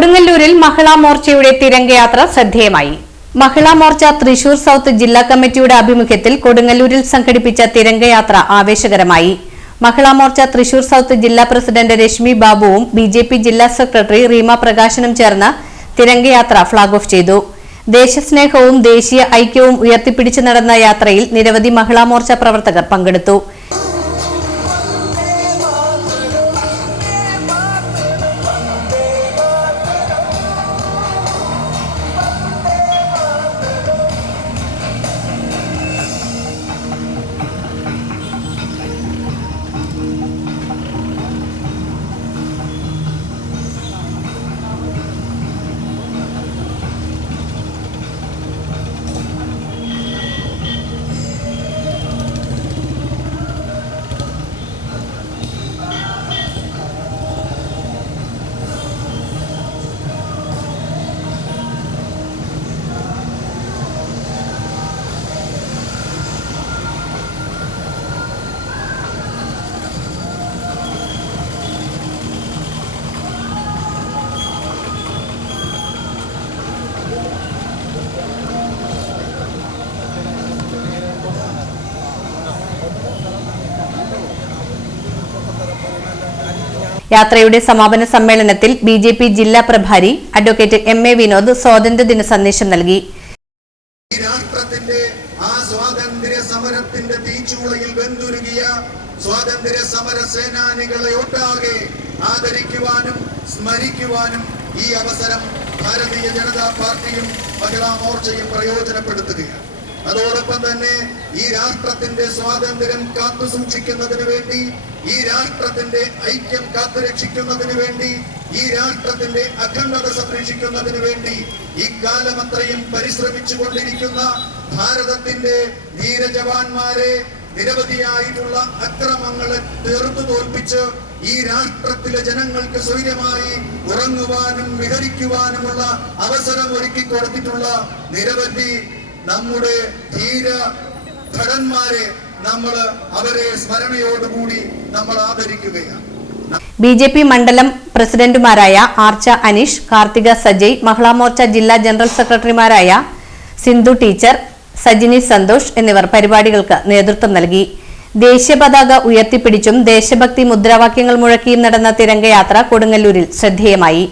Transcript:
കൊടുങ്ങല്ലൂരിൽ മഹിളാ മോർച്ചയുടെ തിരംഗയാത്ര ശ്രദ്ധേയമായി. മഹിളാ മോർച്ച തൃശൂർ സൗത്ത് ജില്ലാ കമ്മിറ്റിയുടെ ആഭിമുഖ്യത്തിൽ കൊടുങ്ങല്ലൂരിൽ സംഘടിപ്പിച്ച തിരംഗയാത്ര ആവേശകരമായി. മഹിളാ മോർച്ച തൃശൂർ സൗത്ത് ജില്ലാ പ്രസിഡന്റ് രശ്മി ബാബുവും ബിജെപി ജില്ലാ സെക്രട്ടറി റീമ പ്രകാശനും ചേർന്ന് തിരംഗയാത്ര ഫ്ളാഗ് ഓഫ് ചെയ്തു. ദേശസ്നേഹവും ദേശീയ ഐക്യവും ഉയർത്തിപ്പിടിച്ചു നടന്ന യാത്രയിൽ നിരവധി മഹിളാ മോർച്ച പ്രവർത്തകർ പങ്കെടുത്തു. യാത്രയുടെ സമാപന സമ്മേളനത്തിൽ ബിജെപി ജില്ലാ പ്രഭാരി അഡ്വക്കേറ്റ് എം.എ. വിനോദ് സ്വാതന്ത്ര്യദിന സന്ദേശം നൽകി. സ്വാതന്ത്ര്യ സമരത്തിന്റെ തീച്ചൂളയിൽ വെന്തുരുകിയ സ്വാതന്ത്ര്യ സമര സേനാനികളെ ഒട്ടാകെ ആദരിക്കുവാനും സ്മരിക്കുവാനും ഈ അവസരം ഭാരതീയ ജനതാ പാർട്ടിയും മഹിളാ മോർച്ചയും പ്രയോജനപ്പെടുത്തുകയാണ്. അതോടൊപ്പം തന്നെ ഈ രാഷ്ട്രത്തിന്റെ സ്വാതന്ത്ര്യം കാത്തുസൂക്ഷിക്കുന്നതിന് വേണ്ടി, ഈ രാഷ്ട്രത്തിന്റെ ഐക്യം കാത്തുരക്ഷിക്കുന്നതിന് വേണ്ടി, ഈ രാഷ്ട്രത്തിന്റെ അഖണ്ഡത സംരക്ഷിക്കുന്നതിന് വേണ്ടി ഇക്കാലമത്രയും പരിശ്രമിച്ചു കൊണ്ടിരിക്കുന്ന ഭാരതത്തിന്റെ ധീരജവാന്മാരെ നിരവധിയായിട്ടുള്ള അക്രമങ്ങളെ തീർത്തു തോൽപ്പിച്ച് ഈ രാഷ്ട്രത്തിലെ ജനങ്ങൾക്ക് സ്വൈര്യമായി ഉറങ്ങുവാനും വിഹരിക്കുവാനുമുള്ള അവസരം ഒരുക്കി കൊടുത്തിട്ടുള്ള നിരവധി നമ്മുടെ ധീര ഭടന്മാരെ അവരെ സ്മരണയോടുകൂടി നമ്മൾ ആദരിക്കുകയാണ്. ബിജെപി മണ്ഡലം പ്രസിഡന്റുമാരായ ആർച്ച അനീഷ്, കാർത്തിക സജയ്, മഹിളാ മോർച്ച ജില്ലാ ജനറൽ സെക്രട്ടറിമാരായ സിന്ധു ടീച്ചർ, സജിനി സന്തോഷ് എന്നിവർ പരിപാടികൾക്ക് നേതൃത്വം നൽകി. ദേശീയ പതാക ഉയർത്തിപ്പിടിച്ചും ദേശഭക്തി മുദ്രാവാക്യങ്ങൾ മുഴക്കിയും നടന്ന തിരംഗയാത്ര കൊടുങ്ങല്ലൂരിൽ ശ്രദ്ധേയമായി.